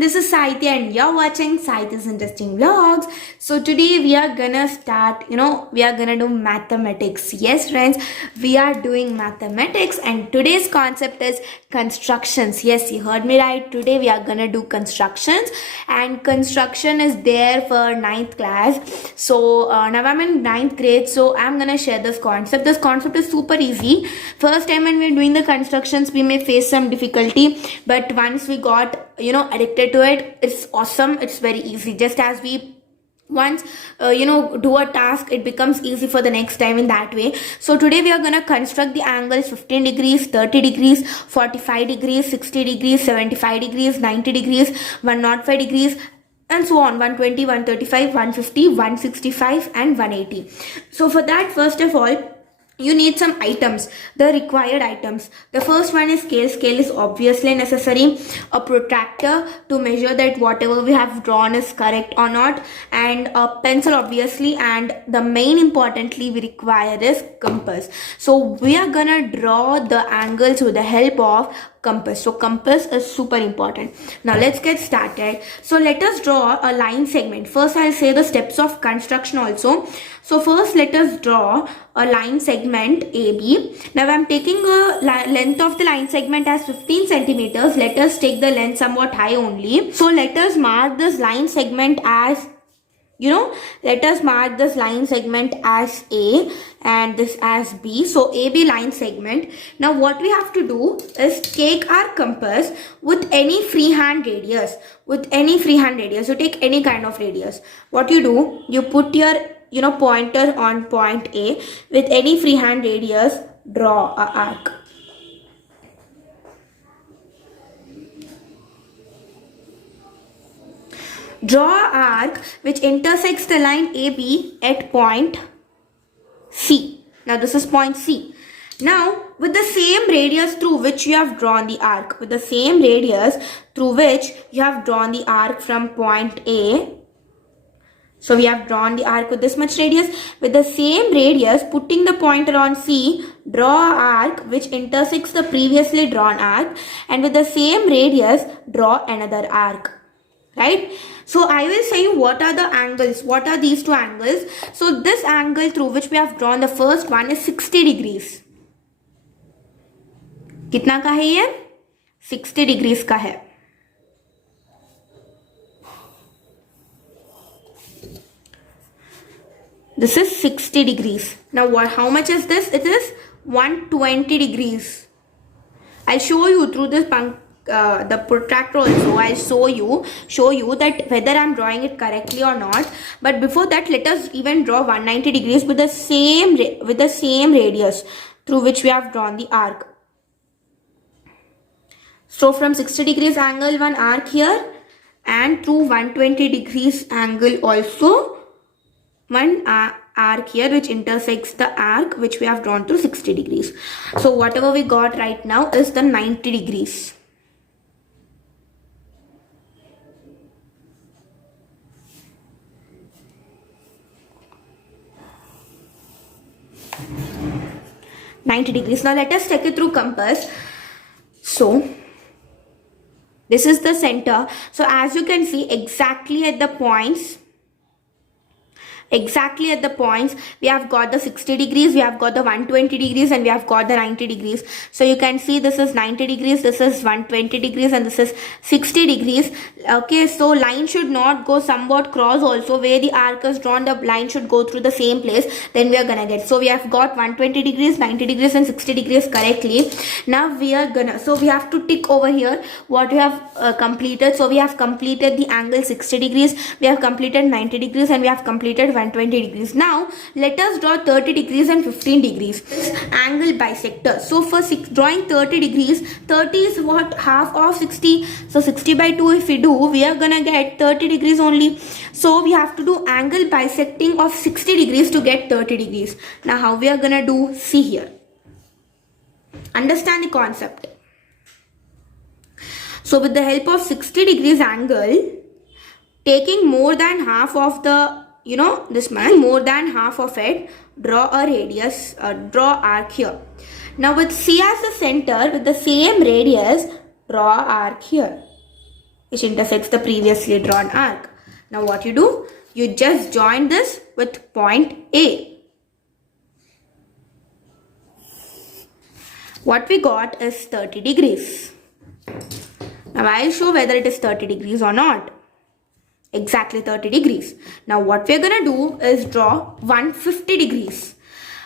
everyone, this is Saitya and you're watching Saitya's Interesting Vlogs. So today we are gonna start, we are gonna do mathematics. Yes friends, we are doing mathematics and today's concept is constructions. Yes, you heard me right. Today we are gonna do constructions and construction is there for 9th class. So now I'm in 9th grade, so I'm gonna share this concept. This concept is super easy. First time when we're doing the constructions, we may face some difficulty, but once we got addicted to it, it's awesome. It's very easy. Just as we once do a task, it becomes easy for the next time in that way. So today we are going to construct the angles 15 degrees, 30 degrees, 45 degrees, 60 degrees, 75 degrees, 90 degrees, 105 degrees, and so on, 120, 135, 150, 165 and 180. So for that, first of all, you need some items, the required items. The first one is scale. Scale is obviously necessary. A protractor to measure that whatever we have drawn is correct or not, and a pencil obviously, and the main importantly we require is compass. So we are gonna draw the angles with the help of compass. So compass is super important. Now let's get started. So let us draw a line segment. First I'll say the steps of construction also. So first let us draw a line segment AB. Now I'm taking a length of the line segment as 15 centimeters. Let us take the length somewhat high only. So let us mark this line segment as let us mark this line segment as A and this as B. So AB line segment. Now what we have to do is take our compass with any freehand radius. With any freehand radius, you take any kind of radius. What you do, you put your pointer on point A. With any freehand radius, draw a arc. Draw an arc which intersects the line AB at point C. Now this is point C. Now with the same radius through which you have drawn the arc, with the same radius through which you have drawn the arc from point A. So we have drawn the arc with this much radius. With the same radius, putting the pointer on C, draw an arc which intersects the previously drawn arc, and with the same radius, draw another arc. Right? So I will say you what are the angles. What are these two angles? So this angle through which we have drawn the first one is 60 degrees. कितना का है ये? 60 degrees का है. This is 60 degrees. Now how much is this? It is 120 degrees. I'll show you through this the protractor also. I'll show you that whether I'm drawing it correctly or not. But before that, let us even draw 190 degrees with the same radius through which we have drawn the arc. So from 60 degrees angle, one arc here, and through 120 degrees angle also one arc here which intersects the arc which we have drawn to 60 degrees. So whatever we got right now is the 90 degrees. Now let us take it through compass. So this is the center. So as you can see, exactly at the points, we have got the 60 degrees, we have got the 120 degrees, and we have got the 90 degrees. So you can see this is 90 degrees, this is 120 degrees, and this is 60 degrees. Okay, so line should not go somewhat cross also. Where the arc is drawn, the line should go through the same place. Then we are gonna get. So we have got 120 degrees, 90 degrees, and 60 degrees correctly. Now we are gonna, so we have to tick over here what we have completed. So we have completed the angle 60 degrees, we have completed 90 degrees, and we have completed 120 degrees. Now let us draw 30 degrees and 15 degrees. Angle bisector. So for drawing 30 degrees, 30 is what? Half of 60. So 60 by 2 if we do, we are gonna get 30 degrees only. So we have to do angle bisecting of 60 degrees to get 30 degrees. Now how we are gonna do? See here. Understand the concept. So with the help of 60 degrees angle, taking more than half of the this man, more than half of it, draw a radius, draw arc here. Now with C as the center, with the same radius, draw arc here. which intersects the previously drawn arc. Now what you do? You just join this with point A. What we got is 30 degrees. Now I'll show whether it is 30 degrees or not. Exactly 30 degrees. Now what we're gonna do is draw 150 degrees.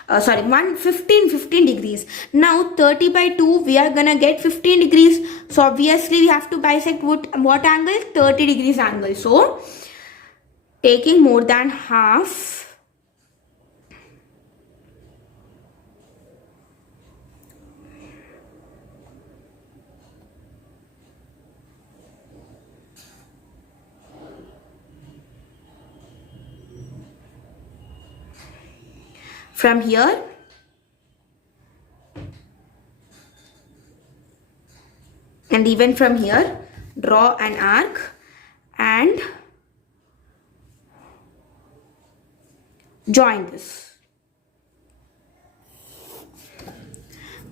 15 degrees. Now 30 by 2, we are gonna get 15 degrees. So obviously we have to bisect what angle? 30 degrees angle. So taking more than half, from here and even from here, draw an arc and join this.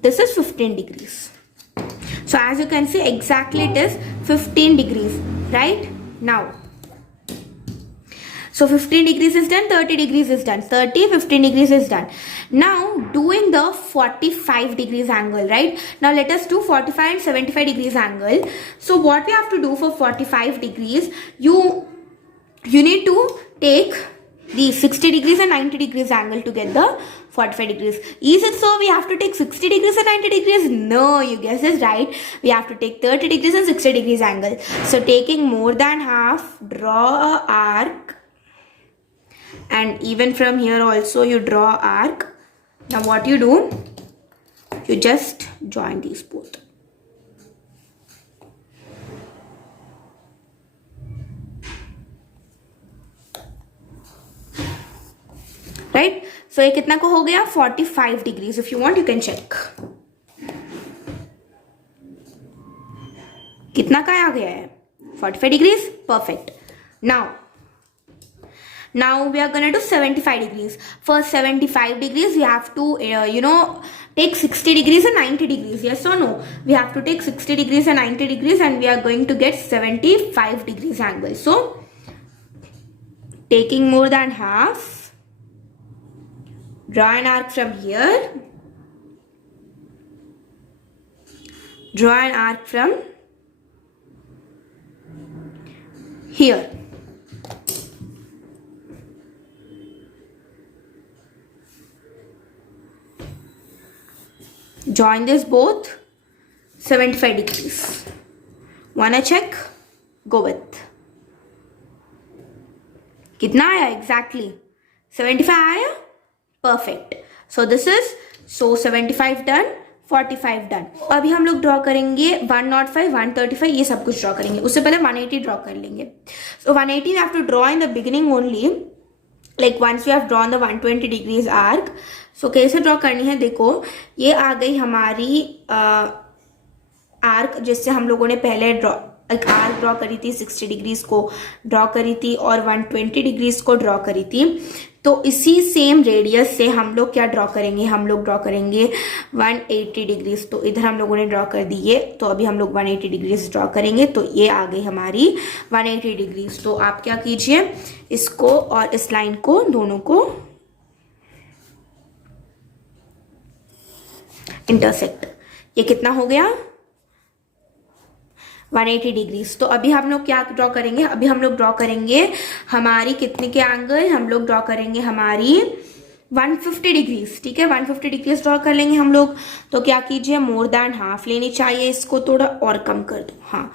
This is 15 degrees. So as you can see, exactly it is 15 degrees, right? Now, so 15 degrees is done, 30 degrees is done, 15 degrees is done. Now doing the 45 degrees angle, right? Now let us do 45 and 75 degrees angle. So what we have to do for 45 degrees, you need to take the 60 degrees and 90 degrees angle to get the 45 degrees. Is it so we have to take 60 degrees and 90 degrees? No, you guessed it right. We have to take 30 degrees and 60 degrees angle. So taking more than half, draw a arc. And even from here also you draw arc. Now what you do? You just join these both. Right? So ये कितना को हो गया? 45 degrees. If you want, you can check. कितना का आ गया है? 45 degrees. Perfect. Now we are gonna do 75 degrees. For 75 degrees, we have to, take 60 degrees and 90 degrees. Yes or no? We have to take 60 degrees and 90 degrees and we are going to get 75 degrees angle. So, taking more than half, draw an arc from here. Draw an arc from here. Join this both 75 degrees. Wanna check? Go with. कितना आया exactly? 75 आया? Perfect. So this is 75 done, 45 done. अभी हम लोग draw करेंगे 105, 135 ये सब कुछ ड्रॉ करेंगे. उससे पहले 180 ड्रॉ कर लेंगे. So 180 we have to draw in the beginning only. Like once we have drawn the 120 degrees arc. So कैसे ड्रॉ करनी है? देखो ये आ गई हमारी आर्क जिससे हम लोगों ने पहले एक आर्क ड्रॉ करी थी, 60 डिग्रीज को ड्रॉ करी थी और 120 डिग्रीज को ड्रॉ करी थी. तो इसी सेम रेडियस से हम लोग क्या ड्रॉ करेंगे? हम लोग ड्रॉ करेंगे 180 डिग्रीज. तो इधर हम लोगों ने ड्रॉ कर दी ये, तो अभी हम लोग 180 डिग्रीज ड्रॉ करेंगे. तो ये आ गई हमारी 180 डिग्रीज. तो आप क्या कीजिए, इसको और इस लाइन को दोनों को इंटरसेक्ट. ये कितना हो गया? 180 डिग्रीज. तो अभी हम लोग क्या ड्रॉ करेंगे? अभी हम लोग ड्रॉ करेंगे हमारी कितने के एंगल? हम लोग ड्रॉ करेंगे हमारी 150 डिग्रीज. ठीक है, 150 डिग्रीज ड्रॉ कर लेंगे हम लोग. तो क्या कीजिए, मोर देन हाफ लेनी चाहिए, इसको थोड़ा और कम कर दो. हाँ,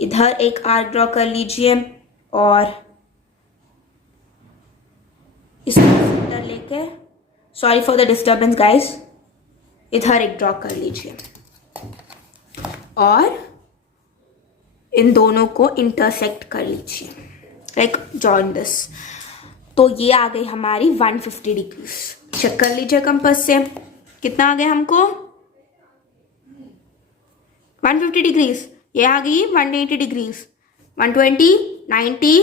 इधर एक आर्क ड्रॉ कर लीजिए और इसको सेंटर लेके, sorry for the disturbance guys, इधर एक ड्रॉ कर लीजिए और इन दोनों को इंटरसेक्ट कर लीजिए. Like join this. तो ये आ गई हमारी 150 डिग्रीज. चेक कर लीजिए कंपास से कितना आ गया हमको? 150 डिग्रीज. ये आ गई 180 डिग्रीज, 120, 90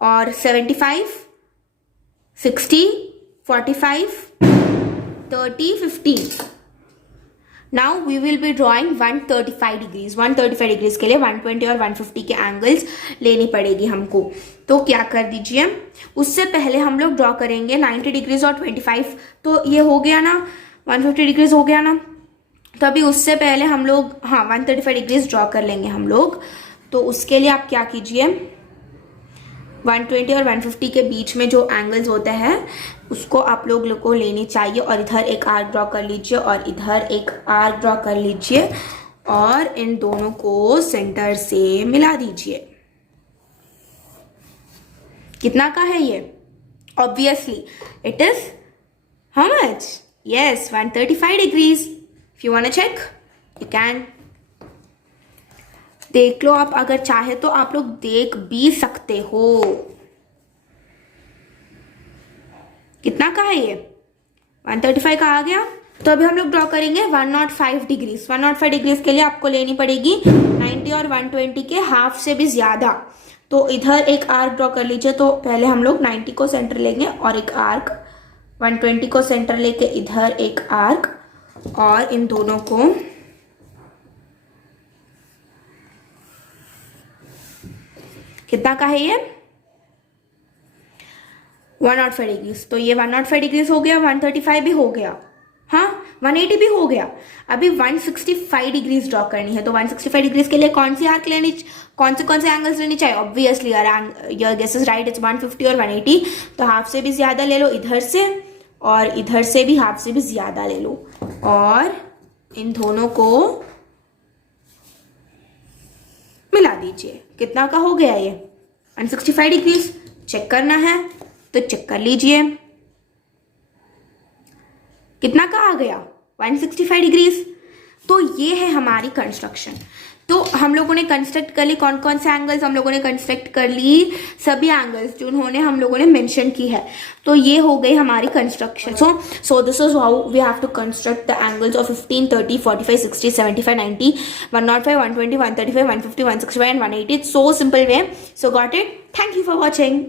और 75, 60, 45, 30, 15. Now we will be drawing 135 degrees 135 degrees के लिए 120 और 150 के एंगल्स लेनी पड़ेगी हमको। तो क्या कर दीजिए, उससे पहले हम लोग ड्रॉ करेंगे 90 डिग्रीज और 25, तो ये हो गया ना, 150 डिग्रीज हो गया ना। तो अभी उससे पहले हम लोग 135 डिग्रीज ड्रॉ कर लेंगे हम लोग। तो उसके लिए आप क्या कीजिए, 120 और 150 के बीच में जो एंगल्स होते हैं उसको आप लोग को लेनी चाहिए, और इधर एक आर्क ड्रॉ कर लीजिए और इधर एक आर्क ड्रॉ कर लीजिए, और इन दोनों को सेंटर से मिला दीजिए। कितना का है ये? Obviously it is how much? Yes, 135 degrees. If you want to check you can देख लो, आप अगर चाहे तो आप लोग देख भी सकते हो। कितना का है ये? 135 का आ गया। तो अभी हम लोग ड्रॉ करेंगे 105 डिग्रीज। 105 डिग्रीज के लिए आपको लेनी पड़ेगी 90 और 120 के हाफ से भी ज्यादा। तो इधर एक आर्क ड्रॉ कर लीजिए। तो पहले हम लोग 90 को सेंटर लेंगे और एक आर्क, 120 को सेंटर लेके इधर एक आर्क, और इन दोनों को कितना का है ये? 105 डिग्रीज। तो ये 105 डिग्रीज हो गया, 135 भी हो गया, 180 भी हो गया। अभी 165 डिग्रीज ड्रॉ करनी है। तो 165 डिग्रीज के लिए कौन सी आर्क लेनी, कौन से एंगल्स लेनी चाहिए? Obviously your guess is right, it's 150 और 180। तो हाफ से भी ज्यादा ले लो इधर से, और इधर से भी हाफ से भी ज्यादा ले लो, और इन दोनों को मिला दीजिए। कितना का हो गया ये? 165 डिग्रीज। चेक करना है तो चेक कर लीजिए, कितना का आ गया? 165 डिग्रीज। तो ये है हमारी कंस्ट्रक्शन। तो हम लोगों ने कंस्ट्रक्ट कर ली कौन कौन से एंगल्स? हम लोगों ने कंस्ट्रक्ट कर ली सभी एंगल्स जो उन्होंने हम लोगों ने मेंशन की है। तो ये हो गई हमारी construction. So this is how we have to construct the angles of 15, 30, 45, 60, 75, 90, 105, 120, 135, 150, 165 and 180। It's so simple way. So got it? Thank you for watching.